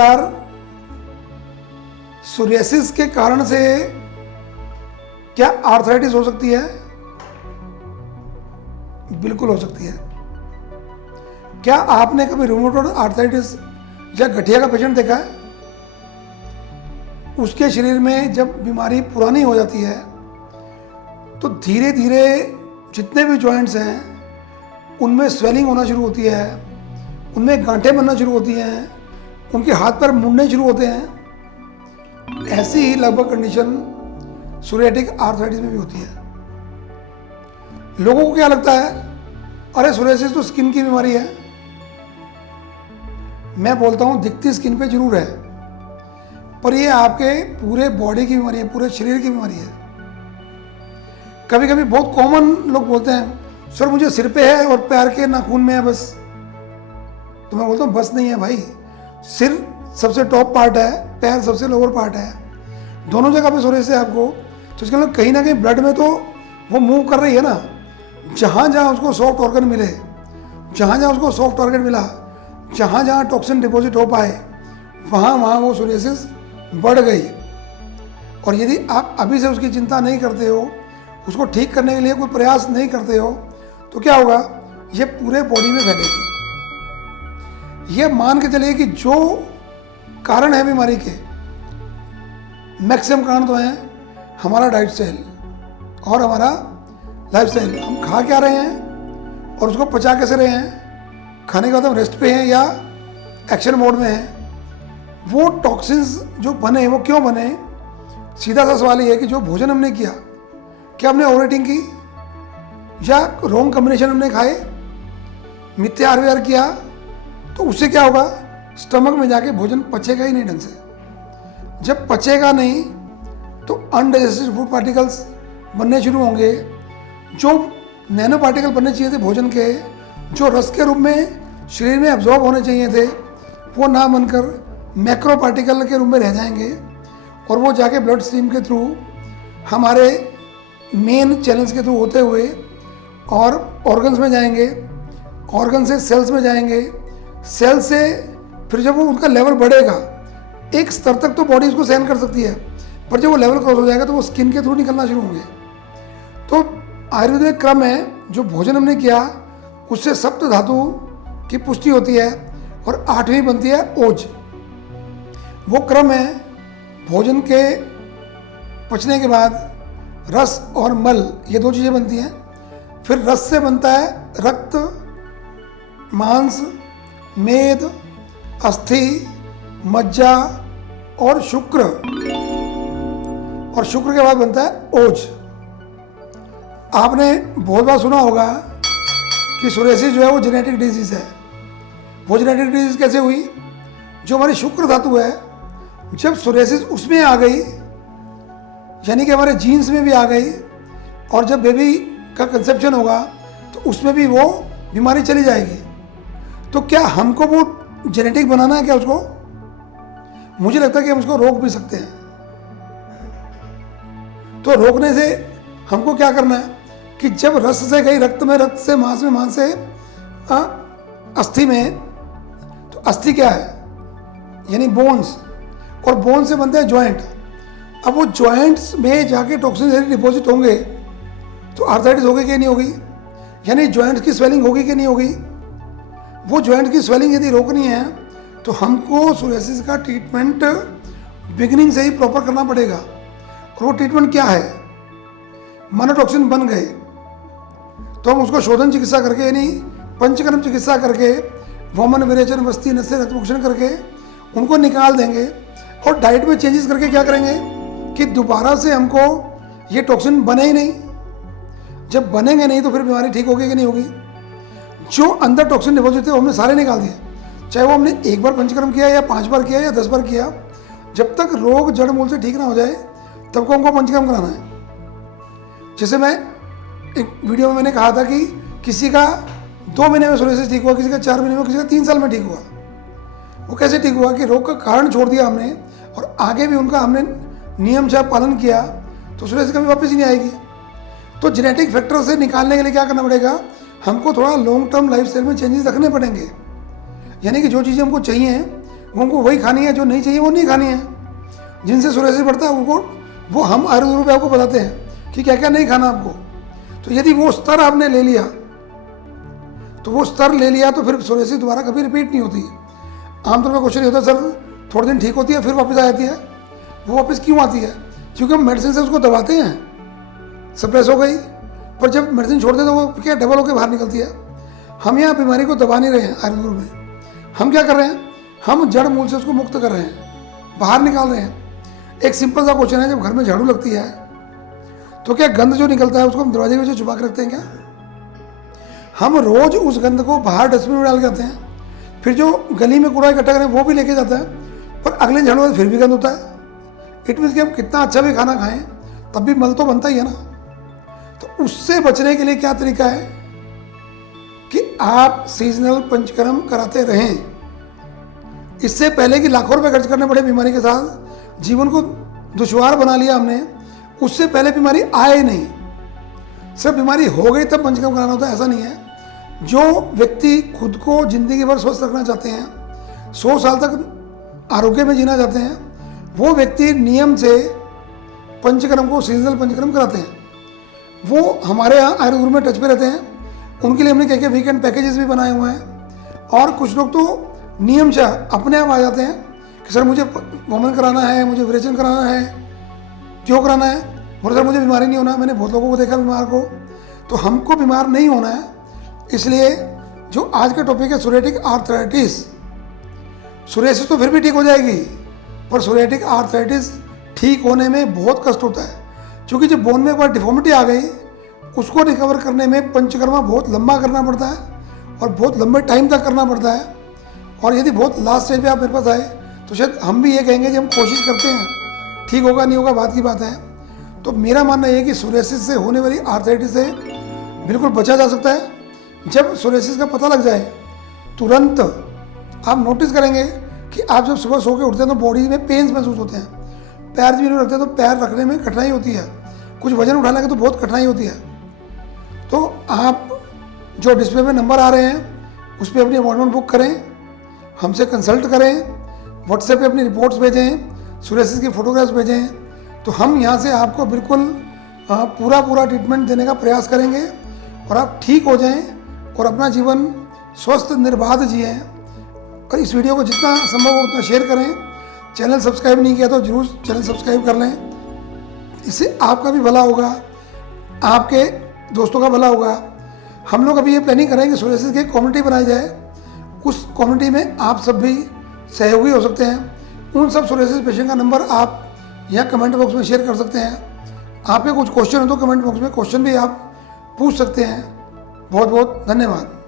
नमस्कार। सोरियासिस के कारण से क्या आर्थराइटिस हो सकती है? बिल्कुल हो सकती है। क्या आपने कभी रूमेटॉइड आर्थराइटिस या गठिया का पेशेंट देखा है? उसके शरीर में जब बीमारी पुरानी हो जाती है तो धीरे धीरे जितने भी जॉइंट्स हैं उनमें स्वेलिंग होना शुरू होती है, उनमें गांठें बनना शुरू होती हैं, उनके हाथ पैर मुड़ने शुरू होते हैं। ऐसी ही लगभग कंडीशन सोरियाटिक आर्थराइटिस में भी होती है। लोगों को क्या लगता है, अरे सोरियासिस तो स्किन की बीमारी है। मैं बोलता हूं दिखती स्किन पे जरूर है, पर ये आपके पूरे बॉडी की बीमारी है, पूरे शरीर की बीमारी है। कभी कभी बहुत कॉमन लोग बोलते हैं, सर मुझे सिर पे है और पैर के नाखून में है बस। तो मैं बोलता हूँ बस नहीं है भाई, सिर सबसे टॉप पार्ट है, पैर सबसे लोअर पार्ट है, दोनों जगह पे सोरियासिस है आपको। तो इसके मतलब कहीं ना कहीं ब्लड में तो वो मूव कर रही है ना, जहाँ जहाँ उसको सॉफ्ट ऑर्गन मिले, जहाँ जहाँ उसको सॉफ्ट ऑर्गन मिला, जहाँ जहाँ टॉक्सिन डिपॉजिट हो पाए, वहाँ वहाँ वो सोरियासिस बढ़ गई। और यदि आप अभी से उसकी चिंता नहीं करते हो, उसको ठीक करने के लिए कोई प्रयास नहीं करते हो, तो क्या होगा, ये पूरे बॉडी में फैलेगी। ये मान के चलिए कि जो कारण है बीमारी के, मैक्सिमम कारण तो हैं हमारा डाइट स्टाइल और हमारा लाइफस्टाइल। हम खा क्या रहे हैं और उसको पचा कैसे रहे हैं, खाने के बाद हम रेस्ट पे हैं या एक्शन मोड में हैं। वो टॉक्सिन्स जो बने वो क्यों बने? सीधा सा सवाल ये है कि जो भोजन हमने किया, क्या हमने ओवर ईटिंग की या रॉन्ग कॉम्बिनेशन हमने खाए, मिथ्या आहार विहार किया, तो उससे क्या होगा, स्टमक में जाके भोजन पचेगा ही नहीं ढंग से। जब पचेगा नहीं तो अनडाइजेस्टेड फूड पार्टिकल्स बनने शुरू होंगे। जो नैनो पार्टिकल बनने चाहिए थे भोजन के, जो रस के रूप में शरीर में एब्जॉर्ब होने चाहिए थे, वो ना बनकर मैक्रो पार्टिकल के रूप में रह जाएंगे और वो जाके ब्लड स्ट्रीम के थ्रू हमारे मेन चैनल्स के थ्रू होते हुए और ऑर्गन्स में जाएंगे, ऑर्गन से सेल्स में जाएंगे, सेल से फिर जब वो उनका लेवल बढ़ेगा, एक स्तर तक तो बॉडी उसको सहन कर सकती है, पर जब वो लेवल क्रॉस हो जाएगा तो वो स्किन के थ्रू निकलना शुरू होंगे। तो आयुर्वेद में क्रम है, जो भोजन हमने किया उससे सप्त धातु की पुष्टि होती है और 8वीं बनती है ओज। वो क्रम है, भोजन के पचने के बाद रस और मल, ये दो चीज़ें बनती हैं। फिर रस से बनता है रक्त, मांस, मेद, अस्थि, मज्जा और शुक्र, और शुक्र के बाद बनता है ओज। आपने बहुत बार सुना होगा कि सोरियासिस जो है वो जेनेटिक डिजीज है। वो जेनेटिक डिजीज कैसे हुई? जो हमारी शुक्र धातु है, जब सोरियासिस उसमें आ गई, यानी कि हमारे जीन्स में भी आ गई, और जब बेबी का कंसेप्शन होगा तो उसमें भी वो बीमारी चली जाएगी। तो क्या हमको वो जेनेटिक बनाना है क्या उसको? मुझे लगता है कि हम उसको रोक भी सकते हैं। तो रोकने से हमको क्या करना है कि जब रस से गई रक्त में, रक्त से मांस में, मांस से अस्थि में, तो अस्थि क्या है, यानी बोन्स, और बोन से बनते हैं जॉइंट। अब वो जॉइंट्स में जाके टॉक्सिन डिपॉजिट होंगे तो आर्थराइटिस होगी कि नहीं होगी, यानी जॉइंट्स की स्वेलिंग होगी कि नहीं होगी। वो जॉइंट की स्वेलिंग यदि रोकनी है तो हमको सोरियासिस का ट्रीटमेंट बिगिनिंग से ही प्रॉपर करना पड़ेगा। और वो ट्रीटमेंट क्या है? मोनोटॉक्सिन बन गए तो हम उसको शोधन चिकित्सा करके, यानी पंचकर्म चिकित्सा करके, वमन विरेचन, वस्ती, नस्य, रक्तमोक्षण करके उनको निकाल देंगे। और डाइट में चेंजेस करके क्या करेंगे कि दोबारा से हमको ये टॉक्सिन बने ही नहीं। जब बनेंगे नहीं तो फिर बीमारी ठीक होगी कि नहीं होगी। जो अंदर टॉक्सिन डिपॉजिट थे वो हमने सारे निकाल दिए, चाहे वो हमने एक बार पंचकर्म किया या 5 बार किया या 10 बार किया। जब तक रोग जड़ मूल से ठीक ना हो जाए तब को हमको पंचकर्म कराना है। जैसे मैं एक वीडियो में मैंने कहा था कि किसी का 2 महीने में सोरियासिस ठीक हुआ, किसी का 4 महीने में, किसी का 3 साल में ठीक हुआ। वो कैसे ठीक हुआ कि रोग का कारण छोड़ दिया हमने और आगे भी उनका हमने नियम से पालन किया, तो सोरियासिस कभी वापस ही नहीं आएगी। तो जेनेटिक फैक्टर से निकालने के लिए क्या करना पड़ेगा, हमको थोड़ा लॉन्ग टर्म लाइफ स्टाइल में चेंजेस रखने पड़ेंगे। यानी कि जो चीज़ें हमको चाहिए उनको वही खानी है, जो नहीं चाहिए वो नहीं खानी है। जिनसे सोरियासिस बढ़ता है उनको वो हम आयुर्वेद पे आपको बताते हैं कि क्या क्या नहीं खाना आपको। तो यदि वो स्तर आपने ले लिया तो फिर सोरियासिस दोबारा कभी रिपीट नहीं होती। आमतौर पर क्वेश्चन ये होता है, सर थोड़े दिन ठीक होती है फिर वापस आ जाती है, वो वापस क्यों आती है? क्योंकि हम मेडिसिन से उसको दबाते हैं, सप्रेस हो गई, पर जब मेडिसिन छोड़ते तो वो क्या डबल होकर बाहर निकलती है। हम यहाँ बीमारी को दबा नहीं रहे हैं आयुर्वेद में, हम क्या कर रहे हैं, हम जड़ मूल से उसको मुक्त कर रहे हैं, बाहर निकाल रहे हैं। एक सिंपल सा क्वेश्चन है, जब घर में झाड़ू लगती है तो क्या गंद जो निकलता है उसको हम दरवाजे के पीछे छुपा के रखते हैं क्या? हम रोज उस गंद को बाहर डस्टबिन में डाल के आते हैं, फिर जो गली में कूड़ा इकट्ठा करें वो भी लेके जाता है, पर अगले झाड़ू में फिर भी गंद होता है। इट मीन्स कि हम कितना अच्छा भी खाना खाएं तब भी मल तो बनता ही है ना। तो उससे बचने के लिए क्या तरीका है कि आप सीजनल पंचकर्म कराते रहें। इससे पहले कि लाखों रुपए खर्च करने पड़े बीमारी के साथ, जीवन को दुश्वार बना लिया हमने, उससे पहले बीमारी आए नहीं। सिर्फ बीमारी हो गई तब पंचकर्म कराना होता है, ऐसा नहीं है। जो व्यक्ति खुद को जिंदगी भर स्वस्थ रखना चाहते हैं, 100 साल तक आरोग्य में जीना चाहते हैं, वो व्यक्ति नियम से पंचकर्म को, सीजनल पंचकर्म कराते हैं। वो हमारे यहाँ आयुर्वेद में टच पे रहते हैं, उनके लिए हमने क्या क्या वीकेंड पैकेजेस भी बनाए हुए हैं। और कुछ लोग तो नियम से अपने आप आ जाते हैं कि सर मुझे वमन कराना है, मुझे विरेचन कराना है। क्यों कराना है? बोले सर मुझे बीमारी नहीं होना, मैंने बहुत लोगों को देखा बीमार को। तो हमको बीमार नहीं होना है, इसलिए जो आज का टॉपिक है सोरियाटिक आर्थराइटिस, सोरियासिस तो फिर भी ठीक हो जाएगी, पर सोरियाटिक आर्थराइटिस ठीक होने में बहुत कष्ट होता है, क्योंकि जब बोन में एक बार डिफॉर्मिटी आ गई उसको रिकवर करने में पंचकर्मा बहुत लंबा करना पड़ता है और बहुत लंबे टाइम तक करना पड़ता है। और यदि बहुत लास्ट स्टेज पे आप मेरे पास आए तो शायद हम भी ये कहेंगे कि हम कोशिश करते हैं, ठीक होगा नहीं होगा बात की बात है। तो मेरा मानना ये है कि सोरियासिस से होने वाली आर्थराइटिस से बिल्कुल बचा जा सकता है। जब सोरियासिस का पता लग जाए तुरंत आप नोटिस करेंगे कि आप जब सुबह सो के उठते हैं तो बॉडी में पेन्स महसूस होते हैं, पैर भी नहीं रखते तो पैर रखने में कठिनाई होती है, कुछ वजन उठाने की तो बहुत कठिनाई होती है। तो आप जो डिस्प्ले पे नंबर आ रहे हैं उस पर अपनी अपॉइंटमेंट बुक करें, हमसे कंसल्ट करें, व्हाट्सएप पे अपनी रिपोर्ट्स भेजें, सोरियासिस की फ़ोटोग्राफ्स भेजें, तो हम यहाँ से आपको बिल्कुल पूरा ट्रीटमेंट देने का प्रयास करेंगे और आप ठीक हो जाएं और अपना जीवन स्वस्थ निर्बाध जिएं। और इस वीडियो को जितना संभव हो उतना शेयर करें। चैनल सब्सक्राइब नहीं किया तो जरूर चैनल सब्सक्राइब कर लें, इससे आपका भी भला होगा, आपके दोस्तों का भला होगा। हम लोग अभी ये प्लानिंग करें कि सोरियासिस की कम्युनिटी बनाई जाए, उस कम्युनिटी में आप सब भी सहयोगी हो सकते हैं। उन सब सोरियासिस पेशेंट का नंबर आप यहाँ कमेंट बॉक्स में शेयर कर सकते हैं। आपके कुछ क्वेश्चन हो तो कमेंट बॉक्स में क्वेश्चन भी आप पूछ सकते हैं। बहुत बहुत धन्यवाद।